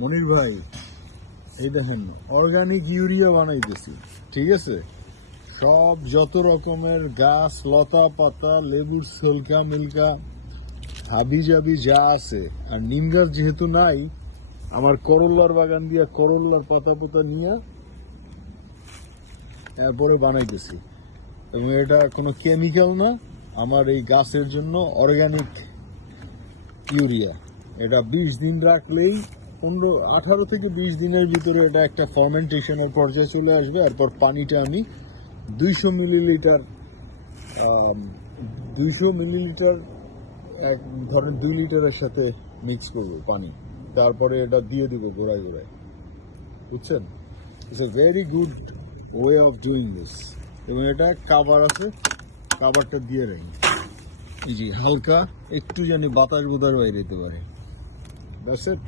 মনির ভাই, এই দেখেন অর্গানিক ইউরিয়া বানাইতেছি, ঠিক আছে? সব যত রকমের গাছ লতা পাতা, লেবুর সলকা মিলকা, হাবি জাবি যা আছে, আর নিম গাছ যেহেতু নাই, আমার করল্লার বাগান দিয়া করল্লার পাতা পাতা নিয়ে এরপরে বানাইতেছি। এবং এটা কোনো কেমিক্যাল না, আমার এই গাছের জন্য অর্গানিক ইউরিয়া। এটা 20 দিন রাখলেই 18 থেকে 20 দিনের ভিতরে এটা একটা ফার্মেন্টেশনের পর্যায়ে চলে আসবে। এরপর পানিটা আমি 200 মিলিলিটার 200 মিলিলিটার এক ধরেন 2 লিটারের সাথে মিক্স করব পানি, তারপরে এটা দিয়ে দিব গোড়ায় গোড়ায়, বুঝছেন? It's a very good way of doing this. এবং এটা কাভার আছে, কাভারটা দিয়ে রাখি, জি হালকা একটু জানি বাতাস বোধার বাইরে যেতে পারে। That's it.